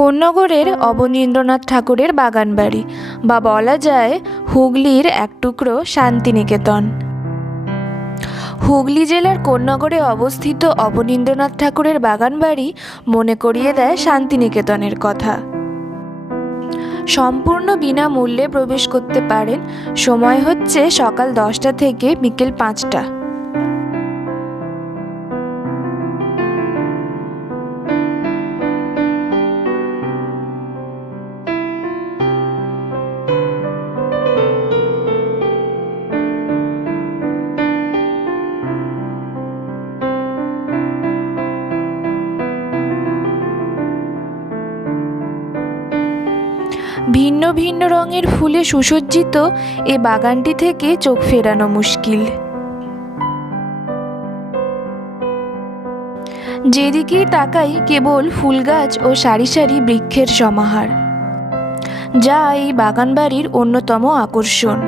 কোন্নগরের অবনীন্দ্রনাথ ঠাকুরের বাগানবাড়ি বা বলা যায় হুগলির এক টুকরো শান্তিনিকেতন। হুগলি জেলার কোন্নগরে অবস্থিত অবনীন্দ্রনাথ ঠাকুরের বাগানবাড়ি মনে করিয়ে দেয় শান্তিনিকেতনের কথা। সম্পূর্ণ বিনামূল্যে প্রবেশ করতে পারেন। সময় হচ্ছে সকাল 10টা থেকে বিকেল 5টা। ভিন্ন ভিন্ন রঙের ফুলে সুসজ্জিত এ বাগানটি থেকে চোখ ফেরানো মুশকিল। যেদিকেই তাকাই কেবল ফুল গাছ ও সারি সারি বৃক্ষের সমাহার, যা এই বাগানবাড়ির অন্যতম আকর্ষণ।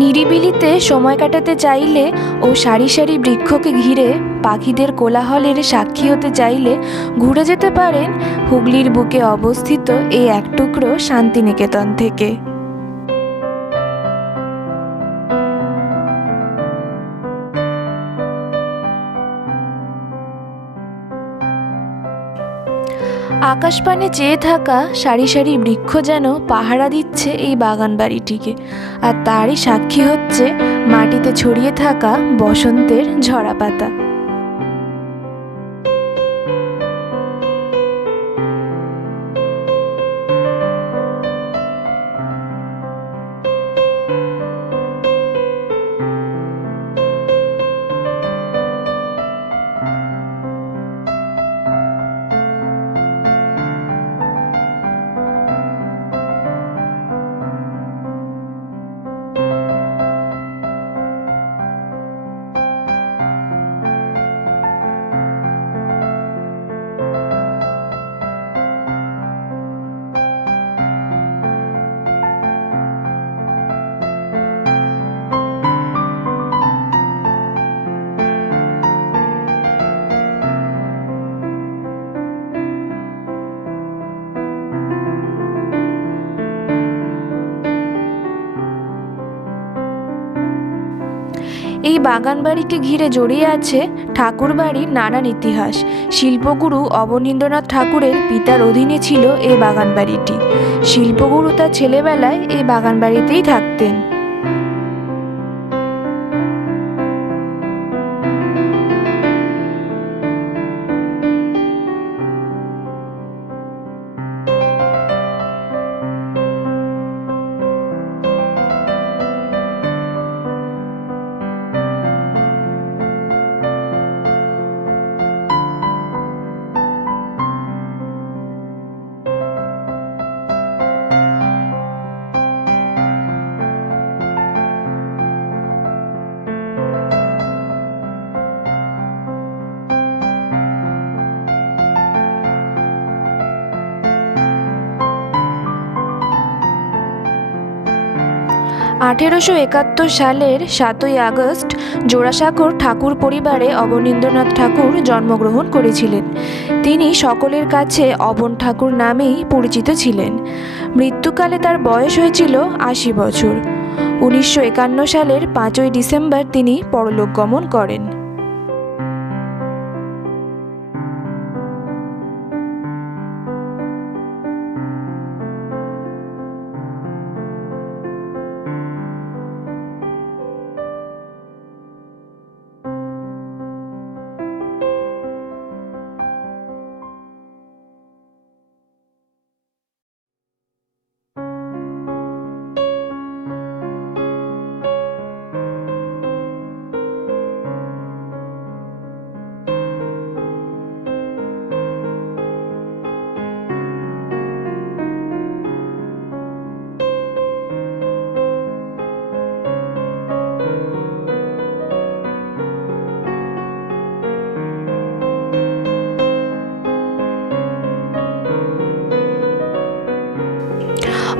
নিরিবিলিতে সময় কাটাতে চাইলে ও সারি সারি বৃক্ষকে ঘিরে পাখিদের কোলাহলের সাক্ষী হতে চাইলে ঘুরে যেতে পারেন হুগলির বুকে অবস্থিত এই এক টুকরো শান্তিনিকেতন থেকে। আকাশপানে চেয়ে থাকা সারি সারি বৃক্ষ যেন পাহারা দিচ্ছে এই বাগান বাড়িটিকে, আর তারই সাক্ষী হচ্ছে মাটিতে ছড়িয়ে থাকা বসন্তের ঝরা পাতা। এই বাগানবাড়িকে ঘিরে জড়িয়ে আছে ঠাকুরবাড়ির নানান ইতিহাস। শিল্পগুরু অবনীন্দ্রনাথ ঠাকুরের পিতার অধীনে ছিল এই বাগানবাড়িটি। শিল্পগুরু তার ছেলেবেলায় এই বাগানবাড়িতেই থাকতেন। আঠেরোশো 71 সালের 7ই আগস্ট জোড়াসাঁকোর ঠাকুর পরিবারে অবনীন্দ্রনাথ ঠাকুর জন্মগ্রহণ করেছিলেন। তিনি সকলের কাছে অবন ঠাকুর নামেই পরিচিত ছিলেন। মৃত্যুকালে তার বয়স হয়েছিল 80 বছর। 1951 সালের 5ই ডিসেম্বর তিনি পরলোক গমন করেন।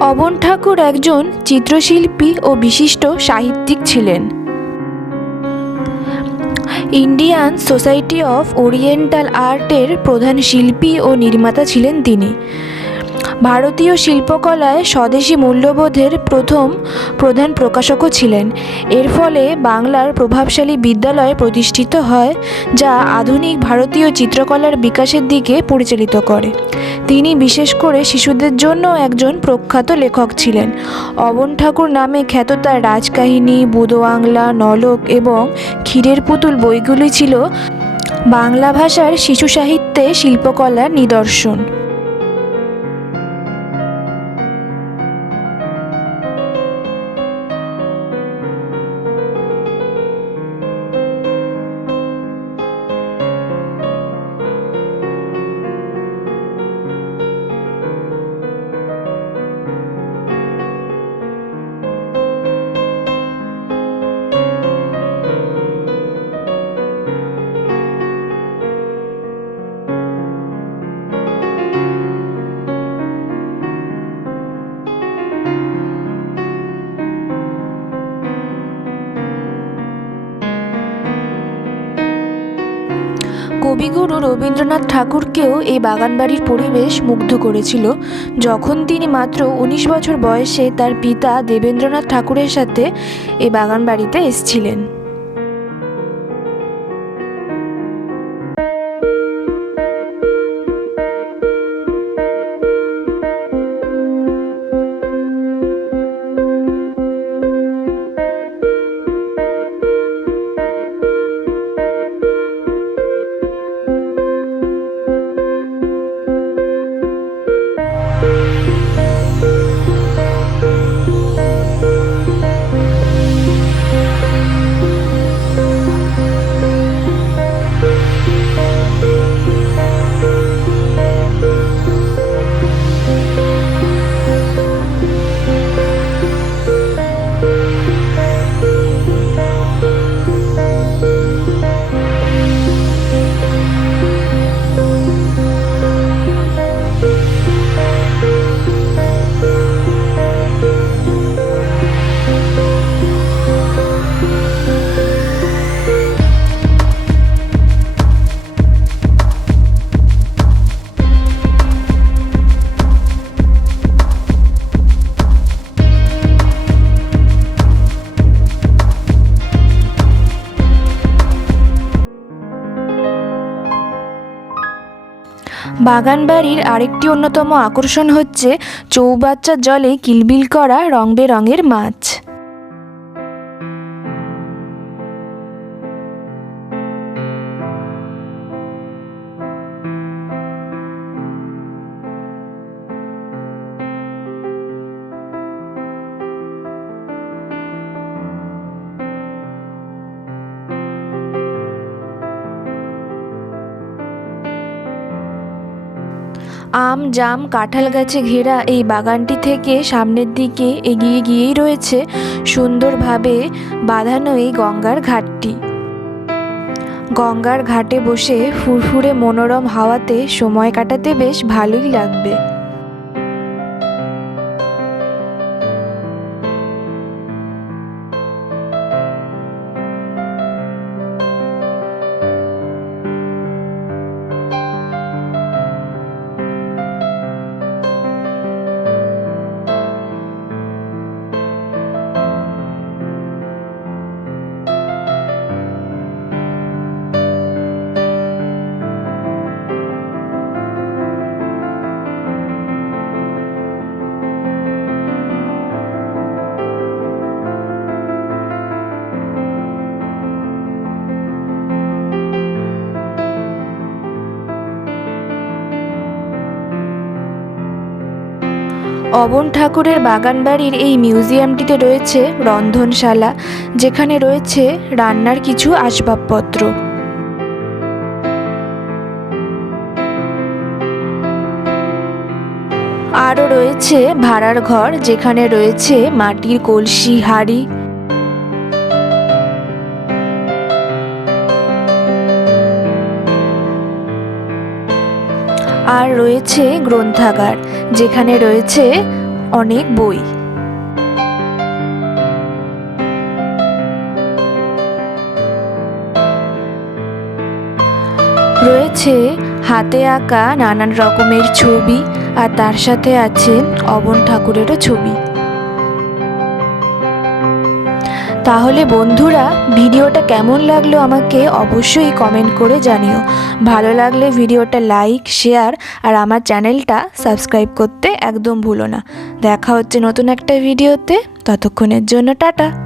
অবন ঠাকুর একজন চিত্রশিল্পী ও বিশিষ্ট সাহিত্যিক ছিলেন। ইন্ডিয়ান সোসাইটি অফ ওরিয়েন্টাল আর্টের প্রধান শিল্পী ও নির্মাতা ছিলেন তিনি। ভারতীয় শিল্পকলায় স্বদেশী মূল্যবোধের প্রধান প্রকাশকও ছিলেন। এর ফলে বাংলার প্রভাবশালী বিদ্যালয় প্রতিষ্ঠিত হয়, যা আধুনিক ভারতীয় চিত্রকলার বিকাশের দিকে পরিচালিত করে। তিনি বিশেষ করে শিশুদের জন্য একজন প্রখ্যাত লেখক ছিলেন। অবন ঠাকুর নামে খ্যাত তার রাজকাহিনী, বুদো আংলা, নলক এবং ক্ষীরের পুতুল বইগুলি ছিল বাংলা ভাষার শিশু সাহিত্যে শিল্পকলার নিদর্শন। কবিগুরু রবীন্দ্রনাথ ঠাকুরকেও এই বাগানবাড়ির পরিবেশ মুগ্ধ করেছিল, যখন তিনি মাত্র 19 বছর বয়সে তার পিতা দেবেন্দ্রনাথ ঠাকুরের সাথে এই বাগানবাড়িতে এসেছিলেন। বাগানবাড়ির আরেকটি অন্যতম আকর্ষণ হচ্ছে চৌবাচ্চার জলে কিলবিল করা রং বেরঙের মাছ। আম, জাম, কাঁঠাল গাছে ঘেরা এই বাগানটি থেকে সামনের দিকে এগিয়ে গিয়েই রয়েছে সুন্দরভাবে বাঁধানো এই গঙ্গার ঘাটটি। গঙ্গার ঘাটে বসে ফুরফুরে মনোরম হাওয়াতে সময় কাটাতে বেশ ভালোই লাগবে। অবন ঠাকুরের বাগানবাড়ির এই মিউজিয়ামটিতে রয়েছে রন্ধনশালা, যেখানে রয়েছে রান্নার কিছু আসবাবপত্র। আরও রয়েছে ভাড়ার ঘর, যেখানে রয়েছে মাটির কলসি, হাঁড়ি। আর রয়েছে গ্রন্থাগার, যেখানে রয়েছে অনেক বই। রয়েছে হাতে আঁকা নানান রকমের ছবি, আর তার সাথে আছে অবন ঠাকুরেরও ছবি। তাহলে বন্ধুরা, ভিডিওটা কেমন লাগলো আমাকে অবশ্যই কমেন্ট করে জানিও। ভালো লাগলে ভিডিওটা লাইক, শেয়ার আর আমার চ্যানেলটা সাবস্ক্রাইব করতে একদম ভুলো না। দেখা হচ্ছে নতুন একটা ভিডিওতে, ততক্ষণের জন্য টাটা।